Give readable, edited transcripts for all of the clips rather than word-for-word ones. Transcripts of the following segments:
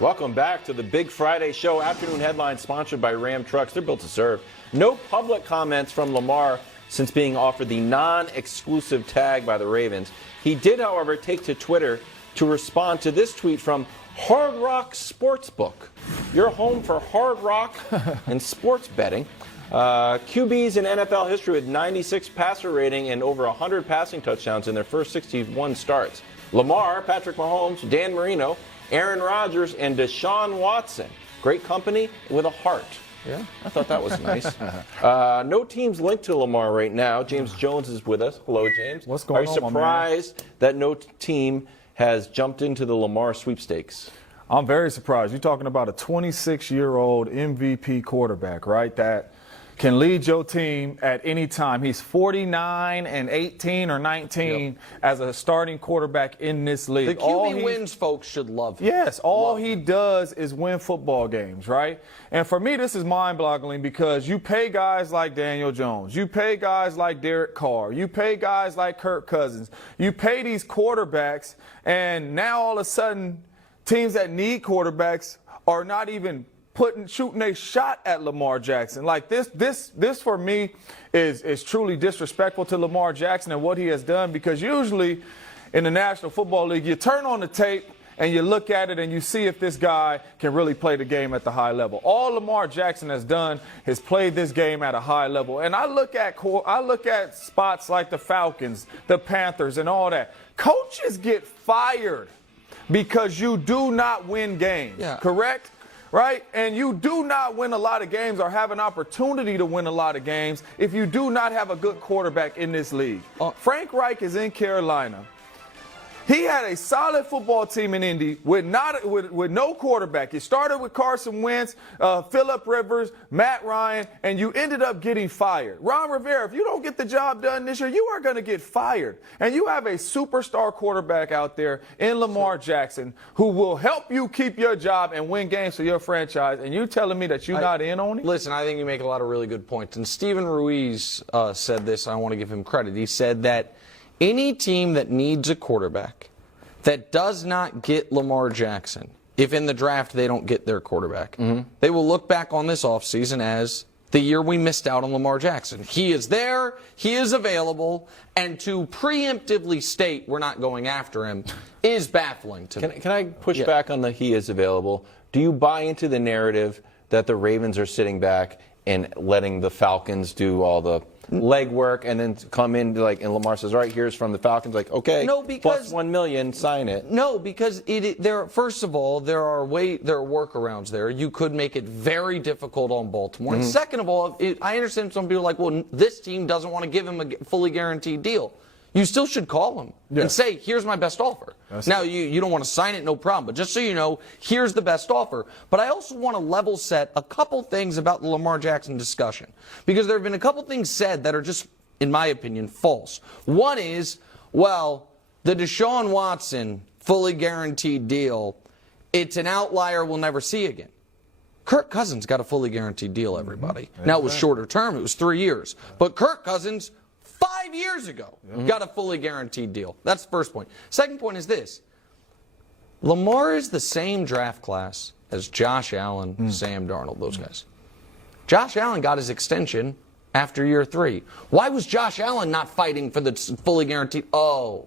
Welcome back to the Big Friday Show. Afternoon headline sponsored by Ram Trucks. They're built to serve. No public comments from Lamar since being offered the non-exclusive tag by the Ravens. He did, however, take to Twitter to respond to this tweet from Hard Rock Sportsbook. Your home for hard rock and sports betting. QBs in NFL history with 96 passer rating and over 100 passing touchdowns in their first 61 starts. Lamar, Patrick Mahomes, Dan Marino, Aaron Rodgers, and Deshaun Watson. Great company with a heart. Yeah, I thought that was nice. No teams linked to Lamar right now. James Jones is with us. Hello, James. What's going on, Are you surprised that no team has jumped into the Lamar sweepstakes? I'm very surprised. You're talking about a 26-year-old MVP quarterback, right, that can lead your team at any time. He's 49 and 18 or 19 as a starting quarterback in this league. The QB wins, folks should love him. Yes, all he does is win football games, right? And for me, this is mind-boggling because you pay guys like Daniel Jones. You pay guys like Derek Carr. You pay guys like Kirk Cousins. You pay these quarterbacks, and now all of a sudden, teams that need quarterbacks are not even shooting a shot at Lamar Jackson. Like this for me is truly disrespectful to Lamar Jackson and what he has done, because usually in the National Football League, you turn on the tape and you look at it and you see if this guy can really play the game at the high level. All Lamar Jackson has done is played this game at a high level. And I look at spots like the Falcons, the Panthers, and all that. Coaches get fired because you do not win games, correct? Right? And you do not win a lot of games or have an opportunity to win a lot of games if you do not have a good quarterback in this league. Frank Wright is in Carolina. He had a solid football team in Indy with no quarterback. You started with Carson Wentz, Phillip Rivers, Matt Ryan, and you ended up getting fired. Ron Rivera, if you don't get the job done this year, you are going to get fired. And you have a superstar quarterback out there in Lamar Jackson who will help you keep your job and win games for your franchise, and you telling me that you're not in on it? Listen, I think you make a lot of really good points. And Steven Ruiz said this. I want to give him credit. He said that any team that needs a quarterback that does not get Lamar Jackson, if in the draft they don't get their quarterback, they will look back on this offseason as the year we missed out on Lamar Jackson. He is there, he is available, and to preemptively state we're not going after him is baffling to me. Can I push back on the he is available? Do you buy into the narrative that the Ravens are sitting back and letting the Falcons do all the legwork and then come in and Lamar says, all right, here's from the Falcons, like, okay, no, because, plus $1 million, sign it. No, because first of all, there are workarounds there. You could make it very difficult on Baltimore. And second of all, I understand some people are like, well, this team doesn't want to give him a fully guaranteed deal. You still should call him and say, here's my best offer. Now, you don't want to sign it, no problem. But just so you know, here's the best offer. But I also want to level set a couple things about the Lamar Jackson discussion, because there have been a couple things said that are just, in my opinion, false. One is, well, the Deshaun Watson fully guaranteed deal, it's an outlier we'll never see again. Kirk Cousins got a fully guaranteed deal, everybody. Now, it was shorter term. It was 3 years. But Kirk Cousins, 5 years ago, got a fully guaranteed deal. That's the first point. Second point is this. Lamar is the same draft class as Josh Allen, Sam Darnold, those guys. Josh Allen got his extension after year 3. Why was Josh Allen not fighting for the fully guaranteed? Oh,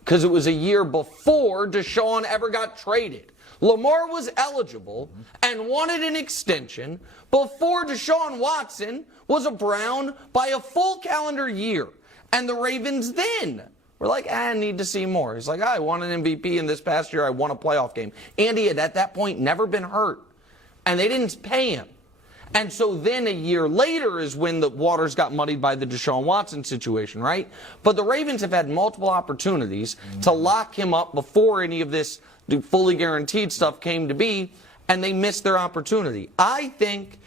because it was a year before Deshaun ever got traded. Lamar was eligible and wanted an extension before Deshaun Watson was a Brown by a full calendar year. And the Ravens then were like, I need to see more. He's like, I won an MVP in this past year. I won a playoff game. And he had, at that point, never been hurt. And they didn't pay him. And so then a year later is when the waters got muddied by the Deshaun Watson situation, right? But the Ravens have had multiple opportunities to lock him up before any of this fully guaranteed stuff came to be, and they missed their opportunity. I think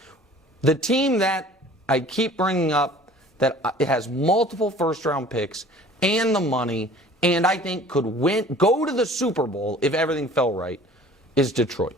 the team that I keep bringing up that has multiple first-round picks and the money, and I think could go to the Super Bowl if everything fell right, is Detroit.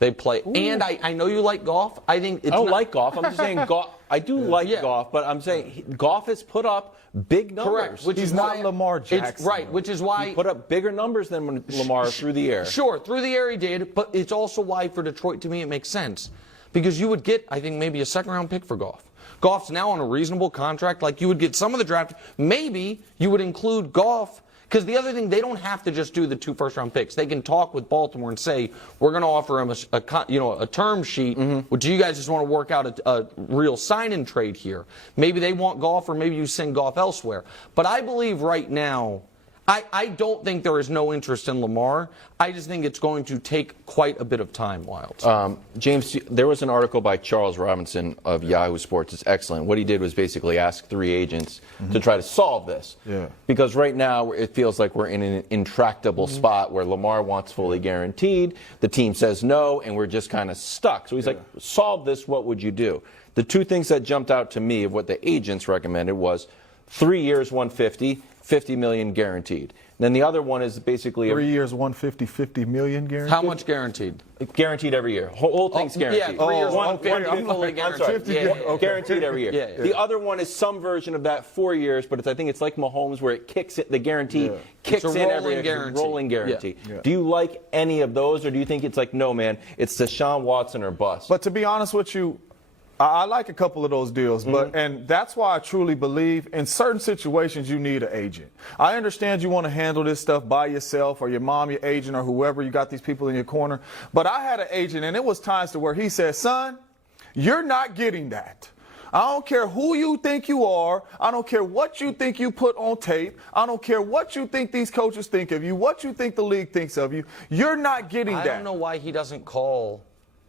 They play. Ooh. And I know you like golf. I think it's I don't like golf. I'm just saying golf. I do like Goff, but I'm saying Goff has put up big numbers. Correct. Which He's is not why, Lamar Jackson. Right, which is why He put up bigger numbers than Lamar through the air. Sure, through the air he did, but it's also why for Detroit, to me, it makes sense. Because you would get, I think, maybe a second-round pick for Goff. Goff's now on a reasonable contract. Like, you would get some of the draft. Maybe you would include Goff. Because the other thing, they don't have to just do the 2 first-round picks. They can talk with Baltimore and say, we're going to offer him a term sheet. Mm-hmm. Do you guys just want to work out a real sign-and trade here? Maybe they want Goff, or maybe you send Goff elsewhere. But I believe right now, I don't think there is no interest in Lamar. I just think it's going to take quite a bit of time, Wild. James, there was an article by Charles Robinson of Yahoo Sports. It's excellent. What he did was basically ask 3 agents to try to solve this. Yeah. Because right now it feels like we're in an intractable spot where Lamar wants fully guaranteed, the team says no, and we're just kind of stuck. So he's like, solve this, what would you do? The 2 things that jumped out to me of what the agents recommended was 3 years, 150, $50 million guaranteed. Then the other one is basically 3 years, 150, $50 million guaranteed. How much guaranteed? Guaranteed every year. Whole thing's guaranteed. Yeah, 3 years, $150 fully guaranteed. Guaranteed every year. Yeah. The other one is some version of that 4 years, but I think it's like Mahomes where it kicks it. The guarantee kicks in every year. Rolling guarantee. Yeah. Do you like any of those, or do you think it's like, no, man, it's Deshaun Watson or bust? But to be honest with you, I like a couple of those deals, and that's why I truly believe in certain situations you need an agent. I understand you want to handle this stuff by yourself, or your mom, your agent, or whoever, you got these people in your corner. But I had an agent, and it was times to where he said, son, you're not getting that. I don't care who you think you are. I don't care what you think you put on tape. I don't care what you think these coaches think of you, what you think the league thinks of you. You're not getting that. I don't know why he doesn't call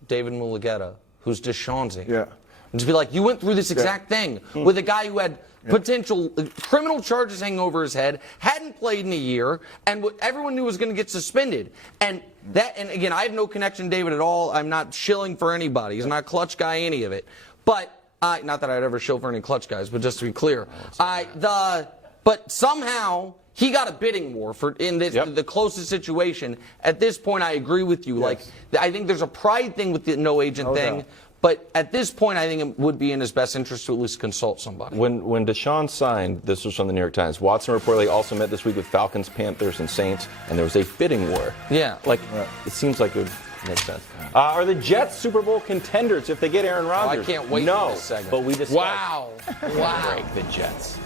David Mulugeta, who's Deshaun's agent. Yeah. And to be like, you went through this exact thing with a guy who had potential criminal charges hanging over his head, hadn't played in a year, and what everyone knew was going to get suspended. And again, I have no connection to David at all. I'm not shilling for anybody. He's not a clutch guy, any of it. But not that I'd ever shill for any clutch guys, but just to be clear, but somehow he got a bidding war for in this the closest situation. At this point, I agree with you. Yes. Like, I think there's a pride thing with the no agent thing. No. But at this point, I think it would be in his best interest to at least consult somebody. When Deshaun signed, this was from the New York Times, Watson reportedly also met this week with Falcons, Panthers, and Saints, and there was a bidding war. Yeah. It seems like it would make sense. Are the Jets Super Bowl contenders if they get Aaron Rodgers? I can't wait for this segment. But we discussed. Wow. Break the Jets.